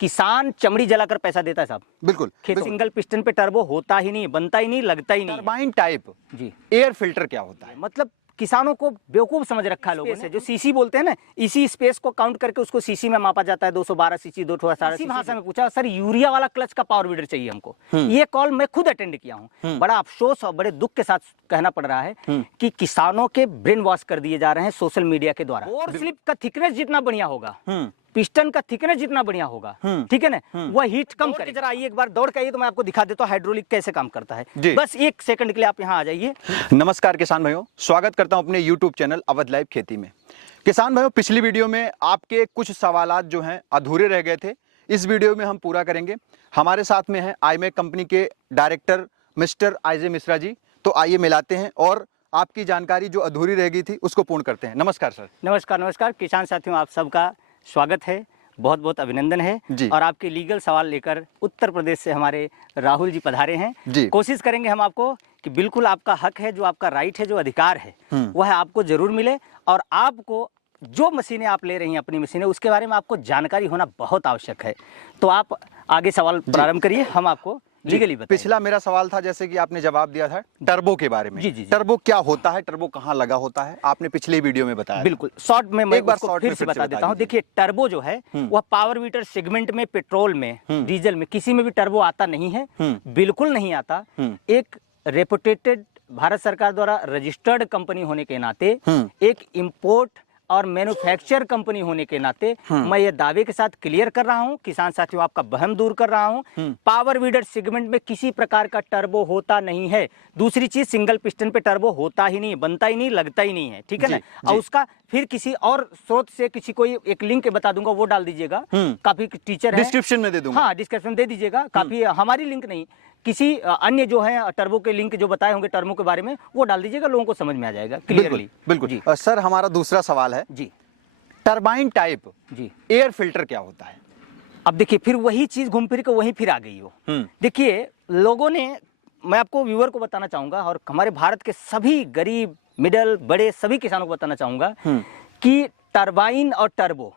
किसान चमड़ी जलाकर पैसा देता है साहब। बिल्कुल। सिंगल पिस्टन पे टर्बो होता ही नहीं, बनता ही नहीं, लगता ही नहीं। टरबाइन टाइप जी एयर फिल्टर क्या होता है? मतलब किसानों को बेवकूफ समझ रखा है लोगों ने। जो सीसी बोलते हैं ना, इसी स्पेस को काउंट करके उसको सीसी में मापा जाता है। 212 सीसी, 218 सीसी। भाषा में पूछा सर यूरिया वाला क्लच का पावर वीडर चाहिए हमको। ये कॉल मैं खुद अटेंड किया हूँ। बड़ा अफसोस और बड़े दुख के साथ कहना पड़ रहा है कि किसानों के ब्रेन वॉश कर दिए जा रहे हैं सोशल मीडिया के द्वारा। और स्लिप का थिकनेस जितना बढ़िया होगा, पिस्टन का थिकनेस जितना बढ़िया होगा, ठीक है ना, वह हीट कम करे। जरा आइए एक बार दौड़ के आइए तो मैं आपको दिखा देता हूँ हाइड्रोलिक कैसे काम करता है। बस एक सेकंड के लिए आप यहाँ आ जाइए। नमस्कार किसान भाइयों, स्वागत करता हूं अपने YouTube चैनल अवध लाइव खेती में। किसान भाइयों, पिछली वीडियो में आपके कुछ सवालात जो हैं अधूरे रह गए थे, इस वीडियो में हम पूरा करेंगे। हमारे साथ में है आईमेक कंपनी के director mister IJ Mishra ji. तो आइए मिलाते हैं और आपकी जानकारी जो अधूरी रह गई थी उसको पूर्ण करते हैं। नमस्कार सर। नमस्कार किसान साथियों, आप सबका स्वागत है, बहुत बहुत अभिनंदन है जी। और आपके लीगल सवाल लेकर उत्तर प्रदेश से हमारे राहुल जी पधारे हैं जी। कोशिश करेंगे हम आपको कि बिल्कुल आपका हक है, जो आपका राइट है, जो अधिकार है वह आपको जरूर मिले। और आपको जो मशीनें आप ले रही हैं अपनी मशीनें, उसके बारे में आपको जानकारी होना बहुत आवश्यक है। तो आप आगे सवाल प्रारंभ करिए, हम आपको लीगली बताएं। पिछला मेरा सवाल था, जैसे कि आपने जवाब दिया था टर्बो के बारे में। जी। टर्बो क्या होता है, टर्बो कहाँ लगा होता है, आपने पिछले वीडियो में बताया। बिल्कुल शॉर्ट में मैं एक बार फिर से बता देता हूँ। देखिए टर्बो जो है वह पावर वीटर सेगमेंट में, पेट्रोल में, डीजल में, किसी में भी टर्बो आता नहीं है, बिल्कुल नहीं आता। एक रेपुटेटेड भारत सरकार द्वारा रजिस्टर्ड कंपनी होने के नाते, एक इंपोर्ट और मैन्युफैक्चर कंपनी होने के नाते मैं ये दावे के साथ क्लियर कर रहा हूं, किसान साथियों आपका वहम दूर कर रहा हूं, पावर वीडर सेगमेंट में किसी प्रकार का टर्बो होता नहीं है। दूसरी चीज, सिंगल पिस्टन पे टर्बो होता ही नहीं, बनता ही नहीं, लगता ही नहीं है, ठीक है ना। और उसका फिर किसी और स्रोत से किसी कोई एक लिंक बता दूंगा, वो डाल दीजिएगा। काफी टीचर है, डिस्क्रिप्शन में दे दूंगा। हाँ डिस्क्रिप्शन दे दीजिएगा। काफी हमारी लिंक नहीं, किसी अन्य जो है टर्बो के लिंक जो बताए होंगे टर्बो के बारे में, वो डाल दीजिएगा, लोगों को समझ में आ जाएगा क्लियरली। बिल्कुल। सर हमारा दूसरा सवाल है जी, टरबाइन टाइप जी एयर फिल्टर क्या होता है? अब देखिए फिर वही चीज घूम फिर के वहीं फिर आ गई हो। देखिए लोगों ने, मैं आपको व्यूअर को बताना चाहूंगा और हमारे भारत के सभी गरीब, मिडिल, बड़े सभी किसानों को बताना चाहूंगा कि टरबाइन और टर्बो,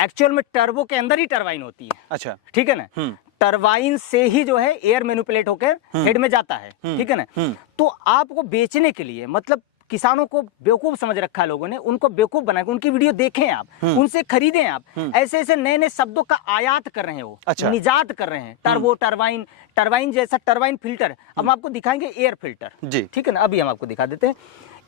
एक्चुअल में टर्बो के अंदर ही टरबाइन होती है। अच्छा, ठीक है ना। टरबाइन से ही जो है एयर मैनिपुलेट होकर हेड में जाता है, ठीक है ना। तो आपको बेचने के लिए, मतलब किसानों को बेवकूफ समझ रखा है लोगों ने, उनको बेवकूफ बनाया। उनकी वीडियो देखें आप, उनसे खरीदें आप। ऐसे ऐसे नए नए शब्दों का आयात कर रहे हैं वो। अच्छा। निजात कर रहे हैं। टर्बो, टरबाइन, टरबाइन जैसा टरबाइन फिल्टर। अब हम आपको दिखाएंगे एयर फिल्टर जी, ठीक है ना। अभी हम आपको दिखा देते हैं।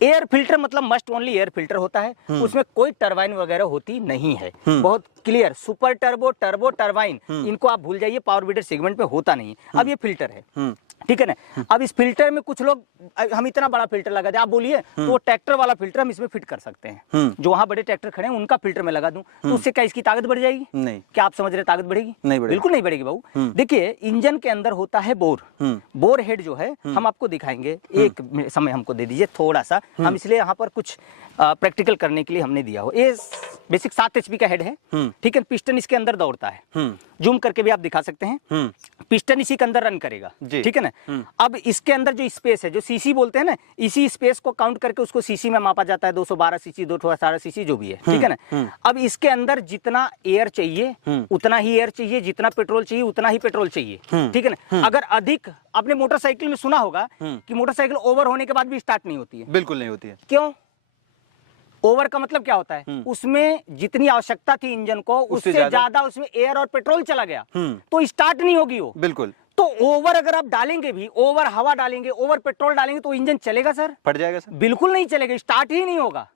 एयर फिल्टर मतलब मस्ट ओनली एयर फिल्टर होता है, उसमें कोई टरबाइन वगैरह होती नहीं है। बहुत clear. Super turbo, turbo, turbine, इनको आप भूल जाइए, पावर वीडर सेगमेंट में होता नहीं है। अब ये फिल्टर है, ठीक है ना। अब इस फिल्टर में कुछ लोग, हम इतना बड़ा फिल्टर लगा दे, आप बोलिए तो वो ट्रैक्टर वाला फिल्टर हम इसमें फिट कर सकते हैं। जो वहां बड़े ट्रैक्टर खड़े हैं उनका फिल्टर में लगा दूं तो उससे क्या इसकी ताकत बढ़ जाएगी? नहीं। क्या आप समझ रहे ताकत बढ़ेगी? नहीं बढ़ेगी, बिल्कुल नहीं बढ़ेगी बाबू। देखिए इंजन के अंदर होता है बोर, बोर हेड जो है हम आपको दिखाएंगे। एक समय हमको दे दीजिए थोड़ा सा, हम इसलिए यहाँ पर कुछ प्रैक्टिकल करने के लिए हमने दिया हो। ये बेसिक 7 HP का हेड है, ठीक है। पिस्टन इसके अंदर दौड़ता है, जूम करके भी आप दिखा सकते हैं। पिस्टन इसी के अंदर रन करेगा, ठीक है ना। अब इसके अंदर जो स्पेस है, जो सीसी बोलते हैं ना, इसी स्पेस को काउंट करके उसको सीसी में मापा जाता है। 212 सीसी, 218 सीसी जो भी है, ठीक है ना। अब इसके अंदर जितना एयर चाहिए उतना ही एयर चाहिए, जितना पेट्रोल चाहिए उतना ही पेट्रोल चाहिए, ठीक है ना। अगर अधिक, आपने मोटरसाइकिल में सुना होगा कि मोटरसाइकिल ओवर होने के बाद भी स्टार्ट नहीं होती है। बिल्कुल नहीं होती है। क्यों? ओवर का मतलब क्या होता है? उसमें जितनी आवश्यकता थी इंजन को, उससे ज्यादा उसमें एयर और पेट्रोल चला गया तो स्टार्ट नहीं होगी वो। बिल्कुल। तो ओवर अगर आप डालेंगे भी, ओवर हवा डालेंगे, ओवर पेट्रोल डालेंगे तो इंजन चलेगा सर? फट जाएगा सर। बिल्कुल नहीं चलेगा, स्टार्ट ही नहीं होगा।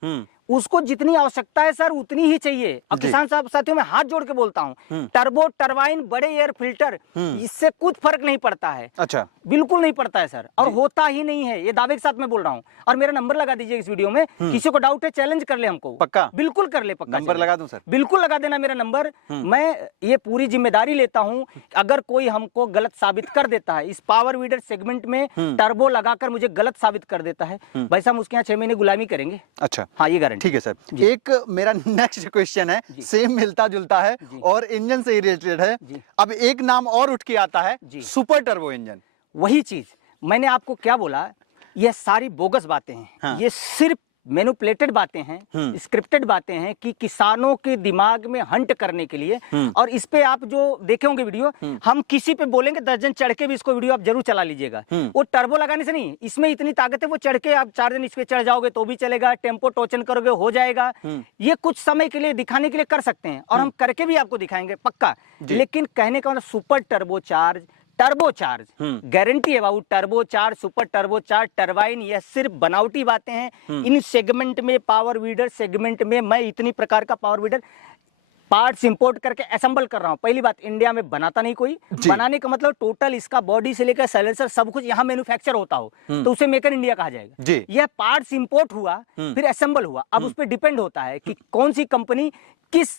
उसको जितनी आवश्यकता है सर उतनी ही चाहिए। अब किसान साहब साथियों, मैं हाथ जोड़ के बोलता हूँ, टर्बो, टरबाइन, बड़े एयर फिल्टर, इससे कुछ फर्क नहीं पड़ता है। अच्छा, बिल्कुल नहीं पड़ता है सर, और होता ही नहीं है। ये दावे के साथ मैं बोल रहा हूँ। और मेरा नंबर लगा दीजिए इस वीडियो में, किसी को डाउट है चैलेंज कर ले हमको। पक्का? बिल्कुल कर ले, पक्का नंबर लगा दूं सर? बिल्कुल लगा देना मेरा नंबर। मैं ये पूरी जिम्मेदारी लेता हूँ, अगर कोई हमको गलत साबित कर देता है, इस पावर वीडर सेगमेंट में टर्बो लगाकर मुझे गलत साबित कर देता है, भाई साहब उसके यहाँ 6 महीने गुलामी करेंगे। अच्छा, हाँ ये ठीक है सर। एक मेरा नेक्स्ट क्वेश्चन है, सेम मिलता जुलता है और इंजन से ही रिलेटेड है। अब एक नाम और उठ के आता है, सुपर टर्बो इंजन। वही चीज मैंने आपको क्या बोला, ये सारी बोगस बातें हैं। हाँ। ये सिर्फ मैनिपुलेटेड बातें हैं, स्क्रिप्टेड बातें हैं कि किसानों के दिमाग में हंट करने के लिए। और इस पे आप जो देखे होंगे वीडियो, हम किसी पे बोलेंगे 10 जन चढ़ के भी इसको वीडियो आप जरूर चला लीजिएगा। वो टर्बो लगाने से नहीं, इसमें इतनी ताकत है, वो चढ़ के आप 4 जन इस पे चढ़ जाओगे तो भी चलेगा, टेम्पो टोचन करोगे हो जाएगा। ये कुछ समय के लिए दिखाने के लिए कर सकते हैं और हम करके भी आपको दिखाएंगे पक्का। लेकिन कहने का मतलब सुपर टर्बोचार्ज गारंटी है बाबू, टर्बोचार्ज, सुपर टर्बोचार्ज, टरबाइन, यह सिर्फ बनावटी बातें हैं। इन सेगमेंट में, पावर वीडर सेगमेंट में मैं इतनी प्रकार का पावर वीडर पार्ट्स इंपोर्ट करके असेंबल कर रहा हूं। पहली बात, इंडिया में बनाता नहीं कोई। बनाने का मतलब टोटल इसका बॉडी से लेकर साइलेंसर सब कुछ यहाँ मैन्युफैक्चर होता हो तो उसे मेक इन इंडिया कहा जाएगा। यह पार्ट्स इंपोर्ट हुआ फिर असेंबल हुआ। अब उस पर डिपेंड होता है कि कौन सी कंपनी किस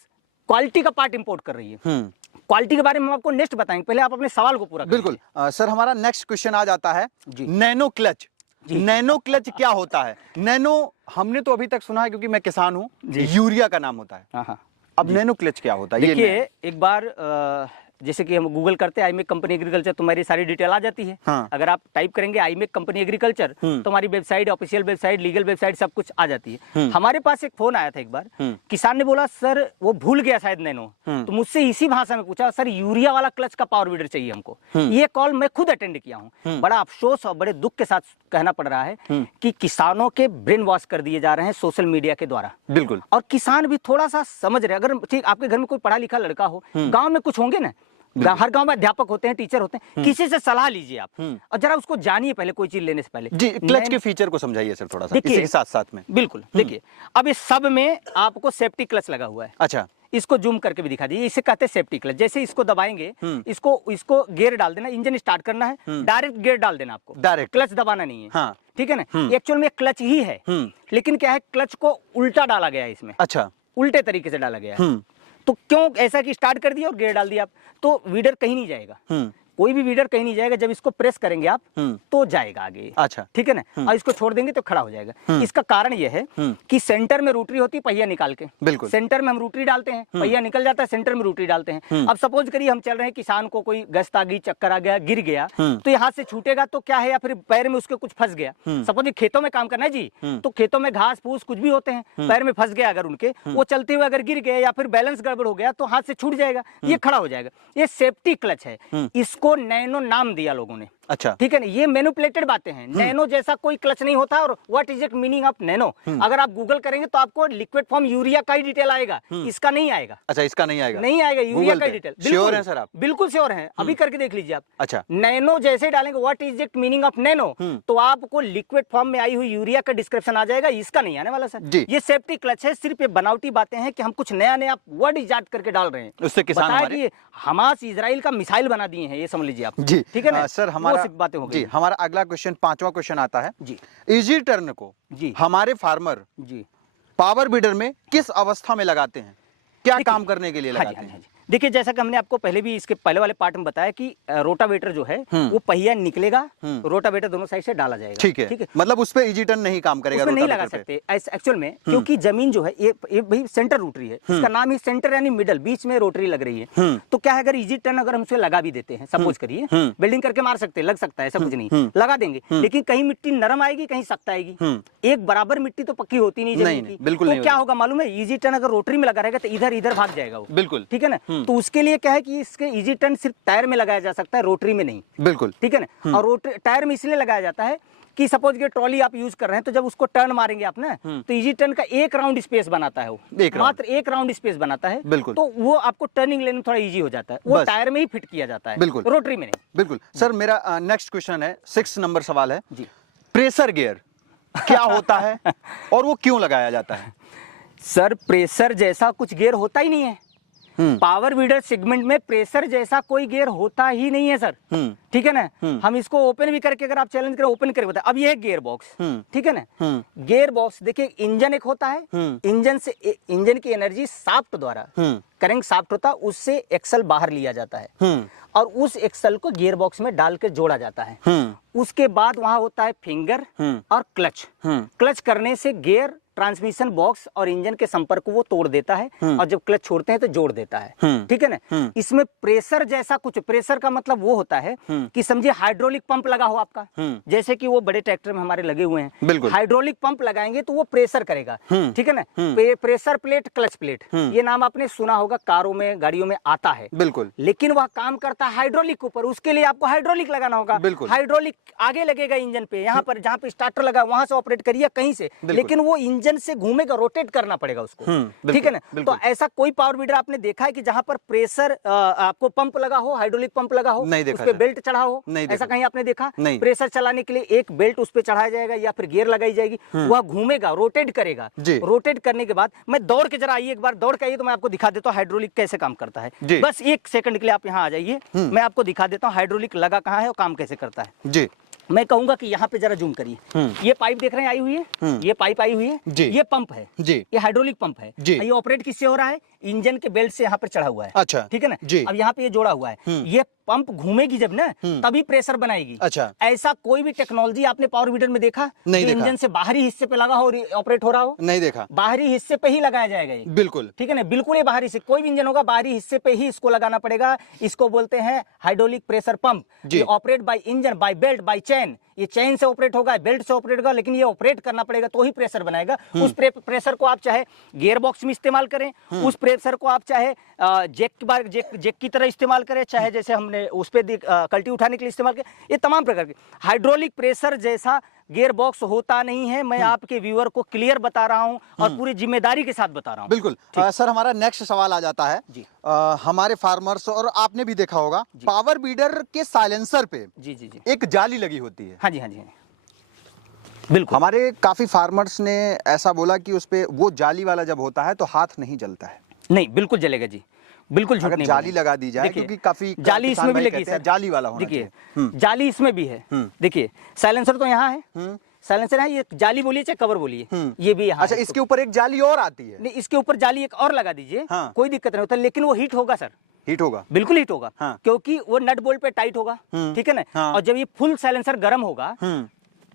क्वालिटी का पार्ट इंपोर्ट कर रही है। क्वालिटी के बारे में हम आपको नेक्स्ट बताएंगे, पहले आप अपने सवाल को पूरा बिल्कुल। सर हमारा नेक्स्ट क्वेश्चन आ जाता है नैनो क्लच। नैनो क्लच क्या होता है? नैनो हमने तो अभी तक सुना है क्योंकि मैं किसान हूँ, यूरिया का नाम होता है। अब नैनो क्लच क्या होता है? देखिए एक बार जैसे कि हम गूगल करते हैं आईमेक कंपनी एग्रीकल्चर, तुम्हारी सारी डिटेल आ जाती है। अगर आप टाइप करेंगे आईमेक कंपनी एग्रीकल्चर तो हमारी website, official website, legal website सब कुछ आ जाती है। हमारे पास एक फोन आया था एक बार, किसान ने बोला सर वो भूल गया शायद नैनो, तो मुझसे इसी भाषा में पूछा सर यूरिया वाला क्लच का पावर वीडर चाहिए हमको। ये कॉल मैं खुद अटेंड किया हूँ। बड़ा अफसोस और बड़े दुख के साथ कहना पड़ रहा है कि किसानों के ब्रेन वॉश कर दिए जा रहे हैं सोशल मीडिया के द्वारा। बिल्कुल। और किसान भी थोड़ा सा समझ रहे, अगर ठीक आपके घर में कोई पढ़ा लिखा लड़का हो, गाँव में कुछ होंगे ना, हर गांव में अध्यापक होते हैं, टीचर होते हैं, किसी से सलाह लीजिए आप और जरा उसको जानिए पहले कोई चीज लेने से पहले। जी, क्लच के फीचर को समझाइए सर थोड़ा सा इसी के साथ साथ में। बिल्कुल। देखिए अब इस सब में आपको सेफ्टी क्लच लगा हुआ है। अच्छा, इसको जूम करके भी दिखा दीजिए, इसे कहते हैं सेफ्टी क्लच। जैसे इसको दबाएंगे, इसको गियर डाल देना, इंजन स्टार्ट करना है, डायरेक्ट गियर डाल देना आपको, डायरेक्ट क्लच दबाना नहीं है। ठीक है ना, एक्चुअल में क्लच ही है, लेकिन क्या है क्लच को उल्टा डाला गया है इसमें। अच्छा, उल्टे तरीके से डाला गया है। तो क्यों ऐसा कि स्टार्ट कर दिया और गियर डाल दिया आप, तो वीडर कहीं नहीं जाएगा। कोई भी वीडर कहीं नहीं जाएगा, जब इसको प्रेस करेंगे आप तो जाएगा आगे। अच्छा, ठीक है ना। और इसको छोड़ देंगे तो खड़ा हो जाएगा। इसका कारण यह है कि सेंटर में रोटरी होती है, पहिया निकाल के, बिल्कुल सेंटर में हम रोटरी डालते हैं, पहिया निकल जाता है, सेंटर में रोटरी डालते हैं। अब सपोज करिए हम चल रहे हैं, किसान को कोई गश्त आ गई, चक्कर आ गया, गिर गया, तो यहाँ से छूटेगा तो क्या है, या फिर पैर में उसके कुछ फंस गया। सपोज खेतों में काम करना है जी, तो खेतों में घास फूस कुछ भी होते हैं, पैर में फंस गया अगर उनके, वो चलते हुए अगर गिर गए या फिर बैलेंस गड़बड़ हो गया तो हाथ से छूट जाएगा, ये खड़ा हो जाएगा। ये सेफ्टी क्लच है, इसको नैनो नाम दिया लोगों ने। अच्छा, ठीक है ना। ये मैनिपुलेटेड बातें हैं। नैनो जैसा कोई क्लच नहीं होता। और what is it meaning of nano, अगर आप गूगल करेंगे तो आपको लिक्विड फॉर्म यूरिया का ही डिटेल आएगा, इसका नहीं आएगा। अच्छा, इसका नहीं आएगा, नहीं आएगा यूरिया का डिटेल। श्योर है सर आप? बिल्कुल श्योर है, अभी करके देख लीजिए आप। अच्छा, नैनो जैसे डालेंगे what is it meaning of nano, तो आपको लिक्विड फॉर्म में आई हुई यूरिया का डिस्क्रिप्शन आ जाएगा, इसका नहीं आने वाला सर। ये सेफ्टी क्लच है, सिर्फ ये बनावटी बातें हैं कि हम कुछ नया नया वर्ड इजाद करके डाल रहे हैं। उससे किसान हमारे हमास इजराइल का मिसाइल बना दिए हैं, ये समझ लीजिए आप। जी, ठीक है ना सर। हमारा बातें हो गई। हमारा अगला क्वेश्चन, 5वां क्वेश्चन आता है जी, इजी टर्न को जी हमारे फार्मर जी पावर बीडर में किस अवस्था में लगाते हैं, क्या काम करने के लिए लगाते हैं? देखिए जैसा कि हमने आपको पहले भी इसके पहले वाले पार्ट में बताया कि रोटावेटर जो है वो पहिया निकलेगा, रोटावेटर दोनों साइड से डाला जाएगा। ठीक है, मतलब उस पे इजी टर्न नहीं काम करेगा, उसमें नहीं लगा सकते एक्चुअल में, क्योंकि जमीन जो है ये भाई सेंटर रोटरी है, इसका नाम ही सेंटर यानी मिडल, बीच में रोटरी लग रही है। तो क्या है, अगर इजी टर्न अगर हम उसे लगा भी देते हैं, सपोज करिए बिल्डिंग करके मार सकते हैं, लग सकता है, ऐसा कुछ नहीं, लगा देंगे, लेकिन कहीं मिट्टी नरम आएगी, कहीं सख्त आएगी, एक बराबर मिट्टी तो पक्की होती नहीं जमीन की। बिल्कुल, क्या होगा मालूम है, इजी टर्न अगर रोटरी में लगा रहेगा तो इधर इधर भाग जाएगा वो। बिल्कुल, ठीक है ना। तो उसके लिए क्या है कि इसके इजी टर्न सिर्फ टायर में लगाया जा सकता है, रोटरी में नहीं। बिल्कुल, ठीक है ना। और टायर में इसलिए लगाया जाता है कि सपोज के ट्रॉली आप यूज कर रहे हैं, तो जब उसको टर्न मारेंगे आप ना, तो इजी टर्न का एक राउंड स्पेस बनाता है, वो मात्र एक राउंड स्पेस बनाता है। बिल्कुल, तो वो आपको टर्निंग लेने में थोड़ा इजी हो जाता है, वो टायर में ही फिट किया जाता है। बिल्कुल, रोटरी में नहीं। बिल्कुल सर, मेरा नेक्स्ट क्वेश्चन है, 6 नंबर सवाल है जी, प्रेशर गियर क्या होता है और वो क्यों लगाया जाता है? सर प्रेशर जैसा कुछ गियर होता ही नहीं है। पावर वीडर सेगमेंट में प्रेशर जैसा कोई गियर होता ही नहीं है सर। ठीक है ना। हम इसको ओपन भी करके अगर आप चैलेंज करें, ओपन करके बताए, अब ये है गियर बॉक्स। ठीक है ना। गियर बॉक्स देखिए, इंजन एक होता है, इंजन से इंजन की एनर्जी शाफ्ट द्वारा, करंट शाफ्ट होता है, उससे एक्सल बाहर लिया जाता है और उस एक्सल को गियर बॉक्स में डाल के जोड़ा जाता है। उसके बाद वहां होता है फिंगर और क्लच। क्लच करने से गियर ट्रांसमिशन बॉक्स और इंजन के संपर्क को वो तोड़ देता है और जब क्लच छोड़ते हैं तो जोड़ देता है, ठीक है ना। इसमें प्रेशर जैसा कुछ, प्रेशर का मतलब वो होता है कि समझिए हाइड्रोलिक पंप लगा हो आपका, जैसे कि वो बड़े ट्रैक्टर में हमारे लगे हुए हैं, हाइड्रोलिक पंप लगाएंगे तो वो प्रेशर करेगा, ठीक है ना। प्रेशर प्लेट, क्लच प्लेट, ये नाम आपने सुना होगा, कारों में गाड़ियों में आता है, बिल्कुल। लेकिन वह काम करता है हाइड्रोलिक के ऊपर, उसके लिए आपको हाइड्रोलिक लगाना होगा। हाइड्रोलिक आगे लगेगा इंजन पे, यहाँ पर जहाँ पे स्टार्टर लगा वहां से ऑपरेट करिए कहीं से, लेकिन वो इंजन से घूमेगा, रोटेट करना पड़ेगा उसको, ठीक है ना। तो ऐसा कोई पावर बीडर आपने देखा है कि जहां पर प्रेशर आपको पंप लगा हो, हाइड्रोलिक पंप लगा हो, उस पे बेल्ट चढ़ा हो, ऐसा कहीं आपने देखा? प्रेशर चलाने के लिए एक बेल्ट उस पे चढ़ाया जाएगा या फिर गियर लगाई जाएगी, वह घूमेगा, रोटेट करेगा। रोटेट करने के बाद मैं दौड़ के जरा आइए, एक बार दौड़ के आइए तो मैं आपको दिखा देता हूँ हाइड्रोलिक कैसे काम करता है। बस एक सेकंड के लिए आप यहाँ आ जाइए, मैं आपको दिखा देता हूँ हाइड्रोलिक लगा कहाँ है और काम कैसे करता है जी। मैं कहूंगा कि यहाँ पे जरा जूम करिए, ये पाइप देख रहे हैं आई हुई है, ये पाइप आई हुई है, ये पंप है जी, ये हाइड्रोलिक पंप है जी। ये ऑपरेट किससे हो रहा है? इंजन के बेल्ट से यहाँ पर चढ़ा हुआ है, अच्छा, ठीक है ना जी। अब यहाँ पे ये जोड़ा हुआ है, ये पंप घूमेगी जब ना तभी प्रेशर बनाएगी, अच्छा। ऐसा कोई भी टेक्नोलॉजी आपने पावर बीडर में देखा? नहीं देखा। इंजन से बाहरी हिस्से पे लगा हो ऑपरेट हो रहा हो? नहीं देखा। बाहरी हिस्से पे ही लगाया जाएगा ये, बिल्कुल, ठीक है ना, बिल्कुल। ये बाहरी से कोई भी इंजन होगा बाहरी हिस्से पे ही इसको लगाना पड़ेगा। इसको बोलते हैं हाइड्रोलिक प्रेशर पंप। ये operate by engine, by belt, by chain. ये चेन से ऑपरेट होगा, बेल्ट से ऑपरेट होगा, लेकिन ये ऑपरेट करना पड़ेगा तो ही प्रेशर बनाएगा। उस प्रेशर को आप चाहे गियर बॉक्स में इस्तेमाल करें, उस प्रेशर को आप चाहे जेक की तरह इस्तेमाल करें, चाहे जैसे हमने उस पे कल्टी उठाने के लिए इस्तेमाल करें, ये तमाम प्रकार के हाइड्रोलिक प्रेशर जैसा गियर बॉक्स होता नहीं है। मैं आपके व्यूअर को क्लियर बता रहा हूं और पूरी जिम्मेदारी के साथ बता रहा हूं। बिल्कुल सर, हमारा नेक्स्ट सवाल आ जाता है जी। हमारे फार्मर्स और आपने भी देखा होगा पावर बीडर के साइलेंसर पे जी जी जी एक जाली लगी होती है। हाँ जी, हाँ जी, बिल्कुल। हमारे काफी फार्मर्स ने ऐसा बोला कि उस पे वो जाली वाला जब होता है तो हाथ नहीं जलता है। नहीं, बिल्कुल जलेगा जी, बिल्कुल झूठ नहीं। जाली लगा दी जाए, क्योंकि काफी जाली इसमें भी लगी है, जाली वाला होना चाहिए। देखिए जाली इसमें भी है, देखिए साइलेंसर तो यहाँ है, साइलेंसर है, ये जाली बोलिए चाहे कवर बोलिए, ये भी यहाँ। अच्छा, इसके ऊपर एक जाली और आती है? नहीं, इसके ऊपर जाली एक और लगा दीजिए, कोई दिक्कत नहीं होता, लेकिन वो हीट होगा सर, हीट होगा, बिल्कुल बिल्कुल हीट होगा, क्योंकि वो नट बोल्ट पे टाइट होगा, ठीक है ना। और जब ये फुल साइलेंसर गर्म होगा,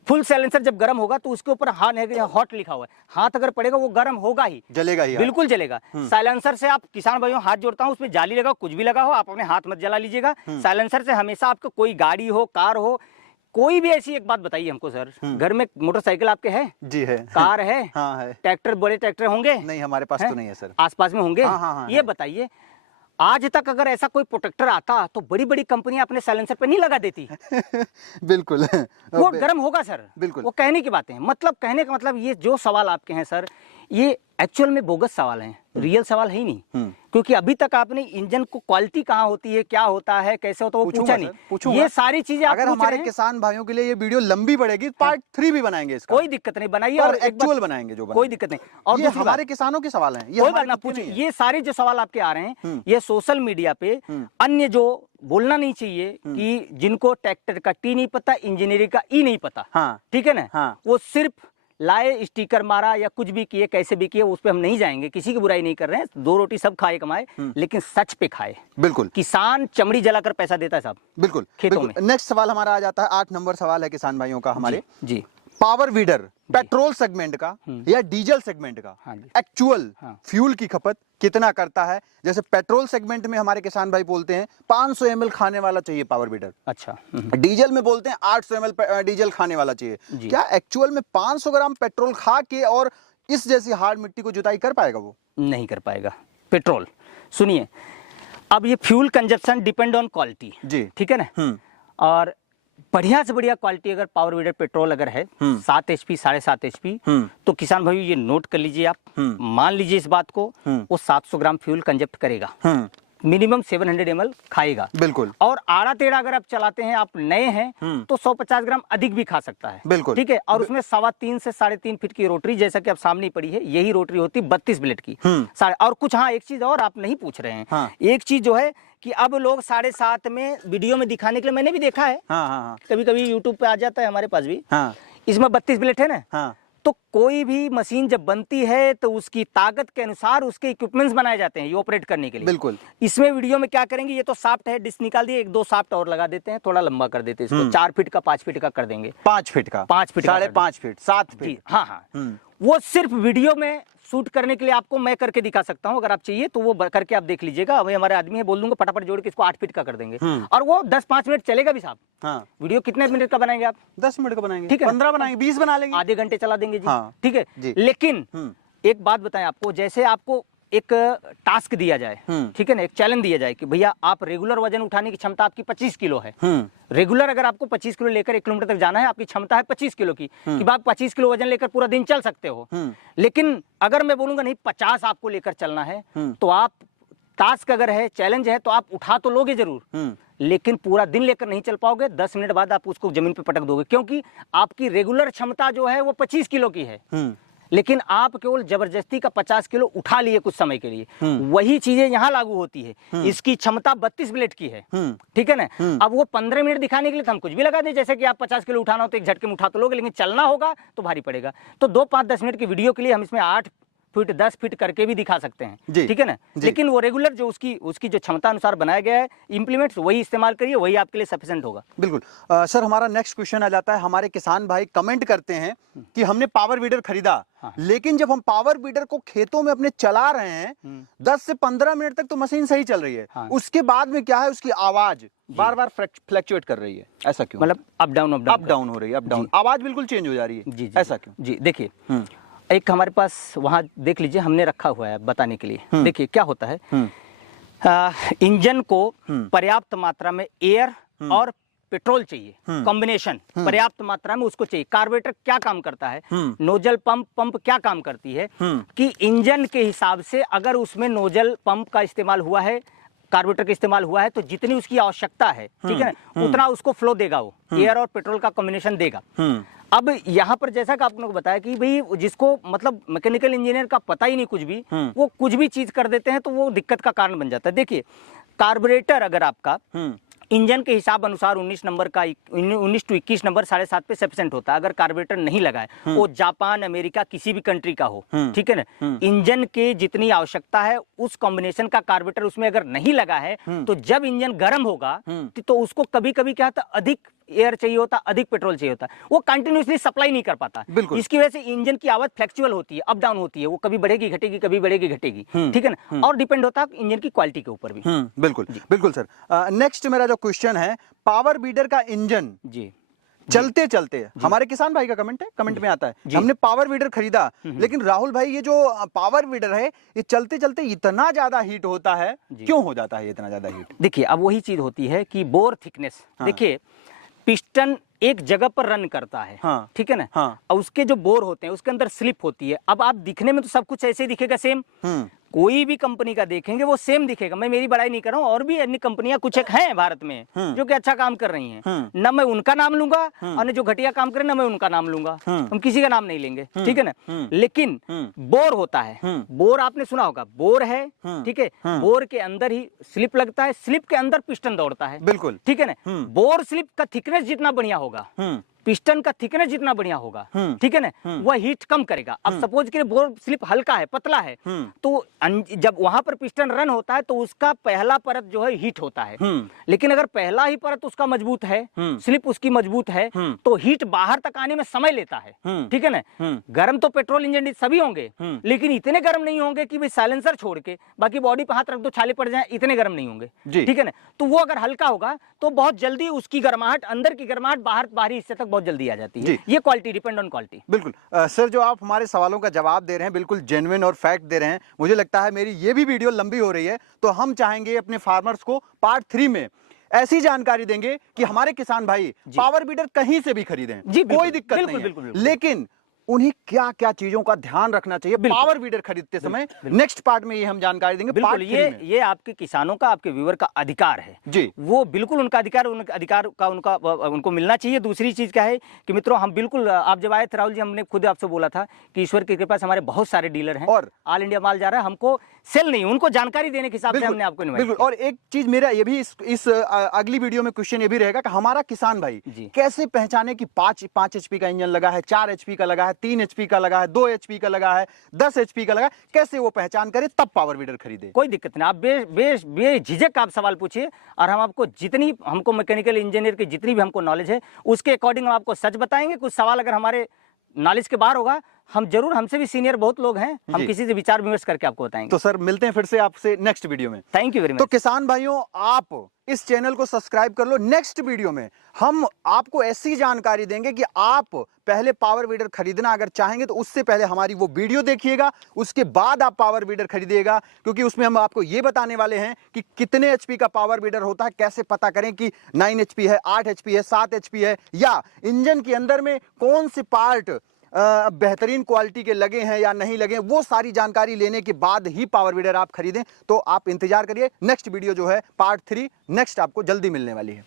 फुल साइलेंसर जब गर्म होगा तो उसके ऊपर हॉट लिखा हुआ है, हाथ अगर पड़ेगा वो गर्म होगा ही, जलेगा ही, बिल्कुल जलेगा। साइलेंसर से आप किसान भाइयों हाथ जोड़ता हूँ, उसमें जाली लगा, कुछ भी लगा हो, आप अपने हाथ मत जला लीजिएगा। साइलेंसर से हमेशा आपको कोई गाड़ी हो, कार हो, कोई भी ऐसी एक बात बताइए हमको सर, घर में मोटरसाइकिल आपके है? जी है। कार है? हाँ है। ट्रैक्टर, बड़े ट्रैक्टर होंगे? नहीं, हमारे पास तो नहीं है सर। आसपास में होंगे? ये बताइए, आज तक अगर ऐसा कोई प्रोटेक्टर आता तो बड़ी बड़ी कंपनियां अपने साइलेंसर पे नहीं लगा देती। बिल्कुल वो गर्म होगा सर, बिल्कुल। वो कहने की बातें हैं, मतलब कहने का मतलब ये जो सवाल आपके हैं सर, ये एक्चुअल में बोगस सवाल हैं, रियल सवाल है ही नहीं। क्योंकि अभी तक आपने इंजन को क्वालिटी कहाँ होती है, क्या होता है, कैसे होता है, वो पूछा नहीं। ये सारी चीजें अगर हमारे किसान भाइयों के लिए ये वीडियो लंबी पड़ेगी, पार्ट 3 भी बनाएंगे इसका, कोई दिक्कत नहीं, बनाइए और एक्चुअल बनाएंगे जो, कोई दिक्कत नहीं। और ये हमारे किसानों के सवाल हैं, कोई बात ना पूछिए। ये सारे जो सवाल आपके आ रहे हैं, ये सोशल मीडिया पे अन्य जो बोलना नहीं चाहिए कि जिनको ट्रैक्टर का टी नहीं पता, इंजीनियरिंग का ई नहीं पता, ठीक है ना, वो सिर्फ लाए, स्टिकर मारा या कुछ भी किए, कैसे भी किए, उस पे हम नहीं जाएंगे, किसी की बुराई नहीं कर रहे हैं। 2 रोटी सब खाए कमाए, लेकिन सच पे खाए। बिल्कुल। किसान चमड़ी जलाकर पैसा देता है साहब, बिल्कुल, खेतों में। नेक्स्ट सवाल हमारा आ जाता है, 8 नंबर सवाल है किसान भाइयों का हमारे जी। पावर बीडर पेट्रोल सेगमेंट का या डीजल सेगमेंट का एक्चुअल फ्यूल की खपत कितना करता है? जैसे पेट्रोल सेगमेंट में हमारे किसान भाई बोलते हैं 500 ml खाने वाला चाहिए पावर बीडर, अच्छा। डीजल में बोलते हैं 800 ml डीजल खाने वाला चाहिए। क्या एक्चुअल में 500 ग्राम पेट्रोल खा के और इस जैसी हार्ड मिट्टी को जुताई कर पाएगा? वो नहीं कर पाएगा। पेट्रोल, सुनिए, अब ये fuel consumption depend on quality जी, ठीक है ना। और बढ़िया से बढ़िया क्वालिटी अगर पावर बीडर पेट्रोल अगर है 7 HP, 7.5 HP, तो किसान भाई ये नोट कर लीजिए आप, मान लीजिए इस बात को, वो 700 ग्राम फ्यूल कंजप्ट करेगा, मिनिमम 700 ml खाएगा, बिल्कुल। और आड़ा टेढ़ा अगर आप चलाते हैं, आप नए हैं, तो 150 ग्राम अधिक भी खा सकता है, बिल्कुल, ठीक है। और उसमें 3.25 से 3.5 फीट की रोटरी, जैसा कि आप सामने पड़ी है, यही रोटरी होती 32 ब्लेड की। और कुछ, हाँ, एक चीज और आप नहीं पूछ रहे हैं, एक चीज जो है कि अब लोग 7.5 में वीडियो में दिखाने के लिए, मैंने भी देखा है, कभी कभी यूट्यूब पे आ जाता है, हमारे पास भी, इसमें 32 ब्लेड है ना, तो कोई भी मशीन जब बनती है तो उसकी ताकत के अनुसार उसके इक्विपमेंट्स बनाए जाते हैं ये ऑपरेट करने के लिए, बिल्कुल। इसमें वीडियो में क्या करेंगे, ये तो शाफ्ट है, डिस्क निकाल दिए, 1-2 शाफ्ट और लगा देते हैं, थोड़ा लंबा कर देते हैं इसको, 4 फीट का, 5 फीट का कर देंगे, 5 फीट का, 5 फीट, 5.5 फीट, 7 फीट, हाँ, वो सिर्फ वीडियो में शूट करने के लिए आपको मैं करके दिखा सकता हूं, अगर आप चाहिए तो वो करके आप देख लीजिएगा। अभी हमारे आदमी है, बोल दूंगा फटाफट जोड़ के इसको 8 फीट का कर देंगे और वो 10-5 मिनट चलेगा भी साहब। हाँ। वीडियो कितने मिनट का बनाएंगे आप? 10 मिनट का बनाएंगे, ठीक है, 15 बनाएंगे, 20 बना लेंगे, आधे घंटे चला देंगे जी। हाँ। ठीक है जी। लेकिन एक बात बताएं आपको, जैसे आपको एक टास्क दिया जाए, ठीक है ना, एक चैलेंज दिया जाए कि भैया आप रेगुलर वजन उठाने की क्षमता आपकी 25 किलो है। रेगुलर अगर आपको 25 किलो लेकर 1 किलोमीटर तक जाना है, आपकी क्षमता है 25 किलो की, कि आप 25 किलो वजन लेकर पूरा दिन चल सकते हो। लेकिन अगर मैं बोलूंगा नहीं 50 आपको लेकर चलना है, तो आप टास्क अगर है, चैलेंज है, तो आप उठा तो लोगे जरूर, लेकिन पूरा दिन लेकर नहीं चल पाओगे। 10 मिनट बाद आप उसको जमीन पे पटक दोगे, क्योंकि आपकी रेगुलर क्षमता जो है वो 25 किलो की है, लेकिन आप केवल जबरदस्ती का 50 किलो उठा लिए कुछ समय के लिए। वही चीजें यहाँ लागू होती है। इसकी क्षमता 32 प्लेट की है, ठीक है ना। अब वो 15 मिनट दिखाने के लिए तो हम कुछ भी लगा दें, जैसे कि आप 50 किलो उठाना हो तो एक झटके में उठा तो लोगे, लेकिन चलना होगा तो भारी पड़ेगा। तो 2-5-10 मिनट की वीडियो के लिए हम इसमें 8 फीट 10 फीट करके भी दिखा सकते हैं, ठीक है ना। लेकिन वो रेगुलर जो उसकी जो क्षमता अनुसार बनाया गया है इम्प्लीमेंट्स, वही इस्तेमाल करिए, वही आपके लिए सफिशिएंट होगा। बिल्कुल। सर हमारा नेक्स्ट क्वेश्चन आ जाता है, हमारे किसान भाई कमेंट करते हैं कि हमने पावर वीडर खरीदा, लेकिन जब हम पावर वीडर को खेतों में अपने चला रहे हैं 10 से 15 मिनट तक तो मशीन सही चल रही है, उसके बाद में क्या है, उसकी आवाज बार बार फ्लक्चुएट कर रही है, ऐसा क्यों? मतलब अप डाउन हो रही है, अप डाउन आवाज बिल्कुल चेंज हो जा रही है, जी ऐसा क्यों? जी देखिए, एक हमारे पास वहाँ देख लीजिए हमने रखा हुआ है बताने के लिए। देखिए क्या होता है, इंजन को पर्याप्त मात्रा में एयर और पेट्रोल चाहिए, कॉम्बिनेशन पर्याप्त मात्रा में उसको चाहिए। कार्बोरेटर क्या काम करता है, नोजल पंप क्या काम करती है कि इंजन के हिसाब से अगर उसमें नोजल पंप का इस्तेमाल हुआ है, कार्बोरेटर का इस्तेमाल हुआ है, तो जितनी उसकी आवश्यकता है, ठीक है ना, उतना उसको फ्लो देगा, वो एयर और पेट्रोल का कॉम्बिनेशन देगा। अब यहाँ पर जैसा कि आपने बताया कि भाई जिसको मतलब मैकेनिकल इंजीनियर का पता ही नहीं कुछ भी, वो कुछ भी चीज कर देते हैं तो वो दिक्कत का कारण बन जाता है। देखिए कार्बोरेटर अगर आपका इंजन के हिसाब अनुसार 19 नंबर का 19 to 21 नंबर 7.5 पे सफिशिएंट होता है। अगर कार्बोरेटर नहीं लगा है, वो जापान अमेरिका किसी भी कंट्री का हो, ठीक है ना, इंजन के जितनी आवश्यकता है उस कॉम्बिनेशन का कार्बोरेटर उसमें अगर नहीं लगा है, तो जब इंजन गर्म होगा तो उसको कभी कभी क्या होता, अधिक एयर चाहिए होता, अधिक पेट्रोल चाहिए होता, वो कंटिन्यूअसली सप्लाई नहीं कर पाता। इसकी वजह से इंजन की आवाज फ्लेक्चुअल होती है, अप डाउन होती है, वो कभी बढ़ेगी घटेगी, कभी बढ़ेगी घटेगी, ठीक है ना, और डिपेंड होता है इंजन की क्वालिटी के ऊपर भी। बिल्कुल बिल्कुल सर। नेक्स्ट मेरा जो क्वेश्चन है, पावर बीडर का इंजन जी चलते चलते, हमारे किसान भाई का कमेंट है, कमेंट में आता है हमने पावर वीडर खरीदा, लेकिन राहुल भाई ये जो पावर वीडर है ये चलते चलते इतना ज्यादा हीट होता है, क्यों हो जाता है इतना ज्यादा हीट? देखिए अब वही चीज होती है कि बोर थिकनेस, देखिए पिस्टन एक जगह पर रन करता है, ठीक है ना, और उसके जो बोर होते हैं उसके अंदर स्लिप होती है। अब आप दिखने में तो सब कुछ ऐसे ही दिखेगा सेम, कोई भी कंपनी का देखेंगे वो सेम दिखेगा। मैं मेरी बड़ाई नहीं कर रहा हूँ, और भी अन्य कंपनियां कुछ एक हैं भारत में जो कि अच्छा काम कर रही हैं, ना मैं उनका नाम लूंगा और जो घटिया काम करे ना मैं उनका नाम लूंगा, हम किसी का नाम नहीं लेंगे, ठीक है ना। लेकिन बोर होता है, बोर आपने सुना होगा, बोर है, ठीक है, बोर के अंदर ही स्लिप लगता है, स्लिप के अंदर पिस्टन दौड़ता है, बिल्कुल, ठीक है ना। बोर स्लिप का थिकनेस जितना बढ़िया होगा, पिस्टन का थिकनेस जितना बढ़िया होगा, ठीक है ना, वह हीट कम करेगा। अब सपोज करिए बोर स्लिप हल्का है, पतला है, तो जब वहां पर पिस्टन रन होता है तो उसका पहला परत जो है हीट होता है। लेकिन अगर पहला ही परत उसका मजबूत है, स्लिप उसकी मजबूत है, तो हीट बाहर तक आने में समय लेता है, ठीक है ना। गर्म तो पेट्रोल इंजन सभी होंगे, लेकिन इतने गर्म नहीं होंगे कि भाई साइलेंसर छोड़ के बाकी बॉडी पे हाथ रख दो छाले पड़ जाए, इतने गर्म नहीं होंगे, ठीक है ना। तो वो अगर हल्का होगा तो बहुत जल्दी उसकी गर्माहट, अंदर की गर्माहट बाहरी हिस्से तक बहुत जल्दी आ जाती है। ये क्वालिटी, डिपेंड ऑन क्वालिटी। बिल्कुल सर, जो आप हमारे सवालों का जवाब दे रहे हैं बिल्कुल जेन्युइन और फैक्ट दे रहे हैं। मुझे लगता है मेरी ये भी वीडियो लंबी हो रही है, तो हम चाहेंगे अपने फार्मर्स को पार्ट 3 में ऐसी जानकारी देंगे कि हमारे किसान भाई पावर बीडर कहीं से भी खरीदें, कोई दिक्कत नहीं है, लेकिन उन्हें क्या क्या चीजों का ध्यान रखना चाहिए पावर वीडर खरीदते समय। नेक्स्ट पार्ट में ये हम जानकारी देंगे। बिल्कुल, ये आपके किसानों का, आपके व्यूअर का अधिकार है जी, वो बिल्कुल उनका अधिकार का उनको मिलना चाहिए। दूसरी चीज क्या है कि मित्रों, हम बिल्कुल, आप जब आए थे राहुल जी, हमने खुद आपसे बोला था कि ईश्वर की कृपा से हमारे बहुत सारे डीलर हैं और ऑल इंडिया माल जा रहा है, हमको सेल नहीं, उनको जानकारी देने के हिसाब से हमने आपको इनवाइट किया। और एक चीज मेरा ये भी इस अगली वीडियो में क्वेश्चन ये भी रहेगा कि हमारा किसान भाई कैसे पहचाने कि 5 HP का इंजन लगा है, 4 HP का लगा है, 3 HP का लगा है, 2 HP का लगा है, 10 HP का लगा है, कैसे वो पहचान करे तब पावर वीडर खरीदे? कोई दिक्कत नहीं, आप बेझिझक आप सवाल पूछिए और हम आपको जितनी हमको मैकेनिकल इंजीनियर की जितनी भी हमको नॉलेज है उसके अकॉर्डिंग हम आपको सच बताएंगे। कुछ सवाल अगर हमारे नॉलेज के बाहर होगा हम जरूर, हमसे भी सीनियर बहुत लोग हैं, हम जी। किसी से विचार विमर्श करके आपको बताएंगे। तो सर मिलते हैं फिर से आपसे नेक्स्ट वीडियो में। थैंक यू वेरी तो मच। किसान भाइयों, आप इस चैनल को सब्सक्राइब कर लो। नेक्स्ट वीडियो में हम आपको ऐसी जानकारी देंगे कि आप पहले पावर वीडर खरीदना अगर चाहेंगे तो उससे पहले हमारी वो वीडियो देखिएगा, उसके बाद आप पावर वीडर खरीदिएगा, क्योंकि उसमें हम आपको ये बताने वाले हैं कि कितने एचपी का पावर वीडर होता है, कैसे पता करें कि 9 एचपी है, 8 एचपी है, 7 एचपी है, या इंजन के अंदर में कौन से पार्ट बेहतरीन क्वालिटी के लगे हैं या नहीं लगे। वो सारी जानकारी लेने के बाद ही पावर वीडर आप खरीदें। तो आप इंतजार करिए, नेक्स्ट वीडियो जो है पार्ट 3 नेक्स्ट आपको जल्दी मिलने वाली है।